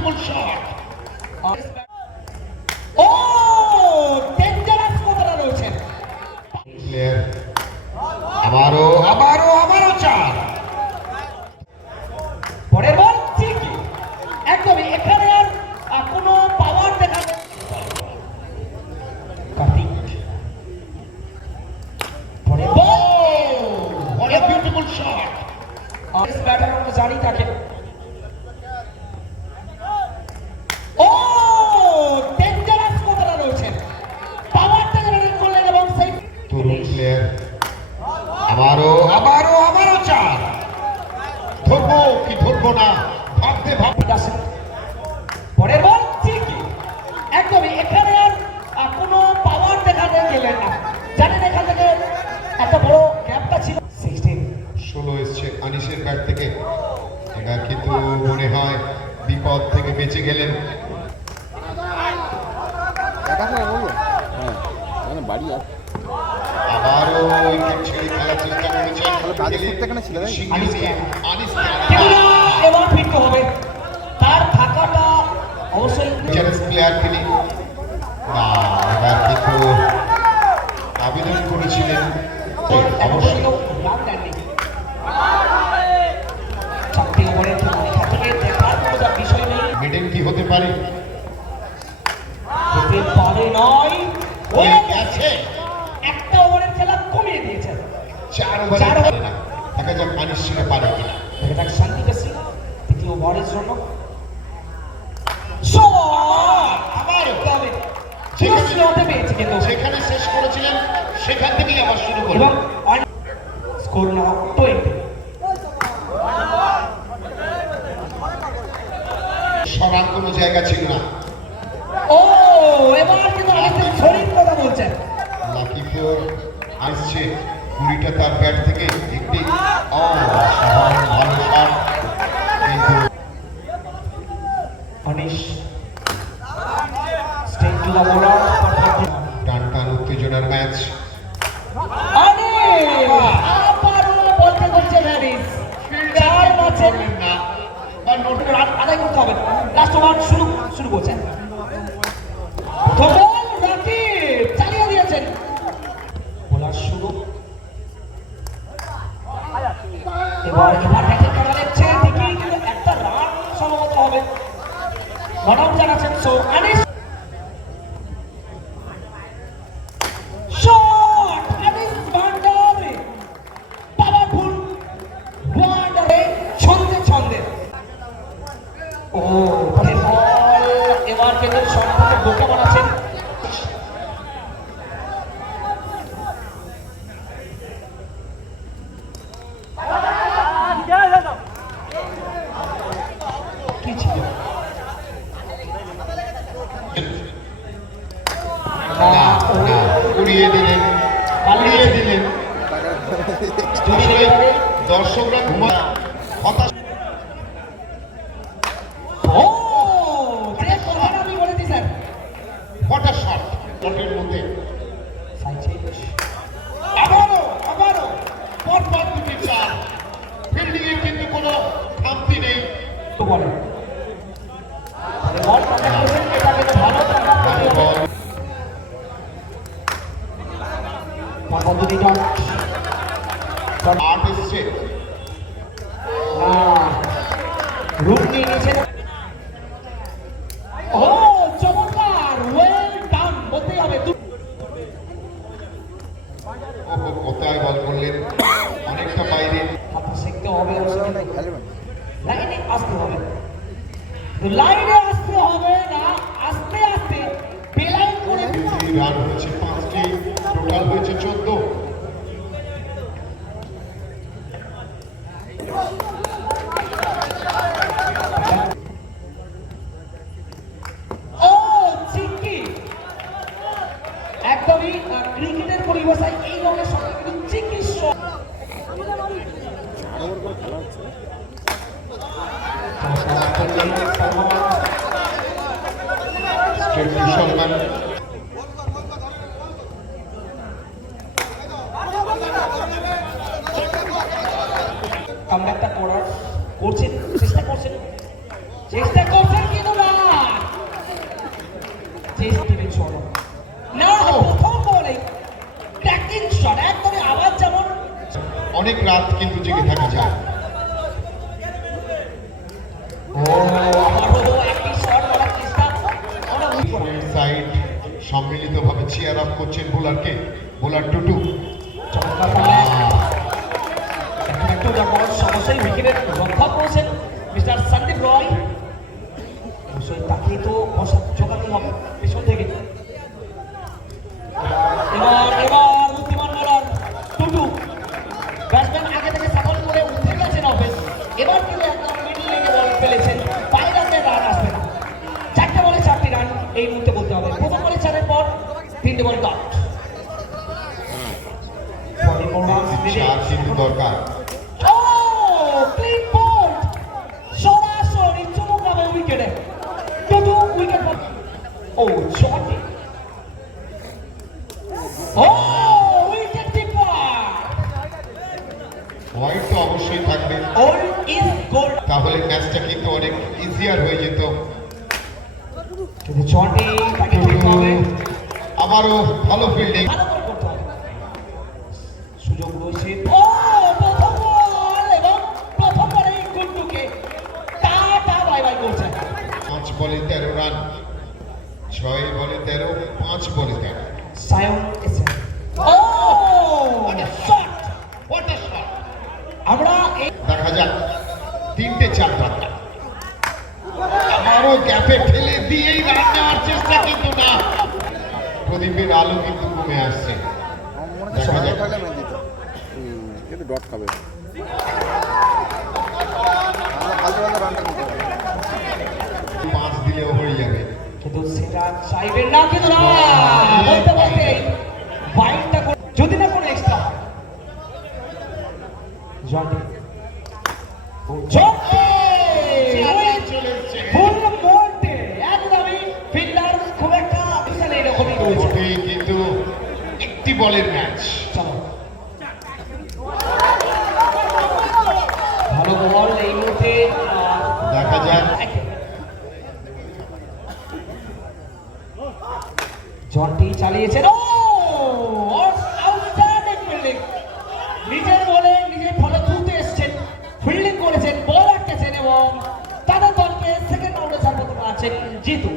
Beautiful shot. ও dangerous কথাটা রয়েছে। আবারও আবারও আবারও চার। পরের বল ঠিক একদমই এখানে আর কোনো পাওয়ার দেখা যাচ্ছে কার্তিক। পরের ball what a beautiful shot. Batter আমরা জানি তাকে। ও ডেঞ্জারাস কথাটা রয়েছে। পাওয়ারটা জেনারেট করলেন এবং সেই তরুণ প্লেয়ার। আবারও আবারও আবারও চার। ধরবো কি ধরবো না ভাবতে ভাবতে আসে। পরের বল ঠিক একদমই এখানে আর কোনো পাওয়ার দেখাতে গেলেন না। জানেন এখান থেকে একটা বড় গ্যাপটা ছিল। 16 এসছে আনিসের ব্যাট থেকে। এবার কিন্তু মনে হয় বিপদ থেকে বেঁচে গেলেন। আবারও উইকেট ছেড়ে খেলার চেষ্টা করেছেন আনিস। এবার ফিরতে হবে, তার থাকাটা অবশ্যই প্লেয়ার তিনি না। এবার কিন্তু আবেদন করেছিলেন অবশ্যই। মিডল কি হতে পারে নয় গেছে। একটা ওভারের খেলা কমিয়ে দিয়েছেন। 4 ওভার না। দেখা যাক আনিস ছেড়ে পারে কিনা। দেখা যাক শান্তি বেশি দ্বিতীয় ওভারের জন্য। সেখানে শেষ করেছিলেন, সেখান থেকেই আবার শুরু করবেন। স্কোর নাও 20। সরার কোনো জায়গা ছিল না। ও এবার কিন্তু আনিসের শরীর কথা বলছেন। লাকি ফোর আসছে 20টা তার ব্যাট থেকে। একটি অসাধারণ ভালো শট কিন্তু Anis state to the bowler. টান টান উত্তেজনার ম্যাচ। আবারও বলতে বলছে হ্যারিস 4 ম্যাচে না বা নোট রান আদায় করতে হবে। লাস্ট ওভার শুরু করছেন। প্রথম বল রাকিব চালিয়ে দিয়েছেন। বোলার শুরু। এবার ব্যাটিং করা দেখছে ঠিকই, কিন্তু একটা রান সম্ভবত হবে। নট আউট জানাচ্ছেন। So Anis shot. Anis Bhandari powerful ওয়ান্ডারে ছন্দে ছন্দে। ও পরের বল এবার কিন্তু সম্পূর্ণ বোকা বানাচ্ছেন। কি ছিল উড়িয়ে দিলেন। দর্শকরা ঘুমা হতাশ। ও যে কথাটা আমি বলেছি স্যার। What a shot. শটের মধ্যে আবারও পরপর দুটি চার। ফিল্ডিং এর কিন্তু কোনো খামতি নেই। বলে বল এটা কিন্তু ভালো বল দুটি ডট 8 এসছে। রুট নিয়ে নিয়েছেন। ও চমৎকার, ওয়েল ডান বলতেই হবে। কোথায় বল করলেন, অনেকটা বাইরে। হাতে শিখতে হবে, লাইনে আসতে হবে। লাইনে আসতে হবে না, আস্তে আস্তে বেলাইন করে। রান হয়েছে 5টি, টোটাল হয়েছে 14। একদমই ক্রিকেটের পরিভাষায় এই রকমের সঙ্গে কিন্তু চিকিৎসক। সম্মান কামব্যাকটা করছেন, চেষ্টা করছেন কিন্তু রাত কিন্তু জেগে থাকা যায়। ও আবারও একটি শট মারার চেষ্টা সাইড সম্মিলিতভাবে চেয়ার আপ করছেন বোলারকে, বোলার টুটু। চমৎকার একটু যখন সমস্যায় উইকেটের রক্ষক করেছেন মিস্টার সন্দীপ রয়, অবশ্যই তাকে তো জোগাতে হবে পেছন থেকে। এবার বুদ্ধিমান বোলার টুটু, ব্যাটসম্যান আগে থেকে সাপোর্ট করে উঠে গেছেন অফিস, এবার কিন্তু একদম মিডল লাইনে বল ফেলেছেন, 5 রানের রান আসবে না, 4টে বলে 4টি রান এই মুহূর্তে বলতে হবে। প্রথম বলে 4-এর পর 3টে বল ডট। চার কিন্তু দরকার। ও ক্লিন বোল্ড, সরাসরি চমকাবে উইকেটে, টুটু উইকেট। ও শটে, ও উইকেট কিপার, হোয়াইট তো অবশ্যই থাকবে, অল ইজ গোল্ড। তাহলে ম্যাচটা কিন্তু অনেক ইজিয়ার হয়ে যেত। কিন্তু শটে তাকে দেখতে হবে, আবারও ভালো ফিল্ডিং। ভালো করে করতে হবে, সুযোগ রয়েছে। ও প্রথম বল এবং প্রথম বলে গুড্ডুকে টাটা বাই বাই করছে। 5 বলে 13 রান, 6 বলে 13, 5 বলে 13। সায়ন এসে ও শট, হোয়াট আ শট! আমরা এই দেখা যাক 3টে 4 রান। আবারও গ্যাপে ফেলে দিয়েই রান নেওয়ার চেষ্টা, কিন্তু না, প্রদীপের আলো কিন্তু কমে আসছে। দেখা যাক। একটু ডট খাবে ফালতু রানটা নিতে হবে 5 দিলেও হয়ে যাবে। কিন্তু সেটা চাইবেন না, কিন্তু না বলতে বলতে বাইকটা যদি না কোনো এক্সট্রা জন্ডি ফুল মোটে একদমই ফিল্ডার খুব একটা বিশাল এরকমই রয়েছে। ওটাই কিন্তু একটি বলের ম্যাচ। চলো ভালো বল এই মুহূর্তে দেখা যাক। জন্টি চালিয়েছেন, ও আউটস্ট্যান্ডিং ফিল্ডিং, নিজের বলে নিজের ফলে থ্রুতে এসেছেন, ফিল্ডিং করেছেন, বল আটকেছেন এবং তাদের দলকে সেকেন্ড রাউন্ডে ছাড়পত্র আছেন জিতু।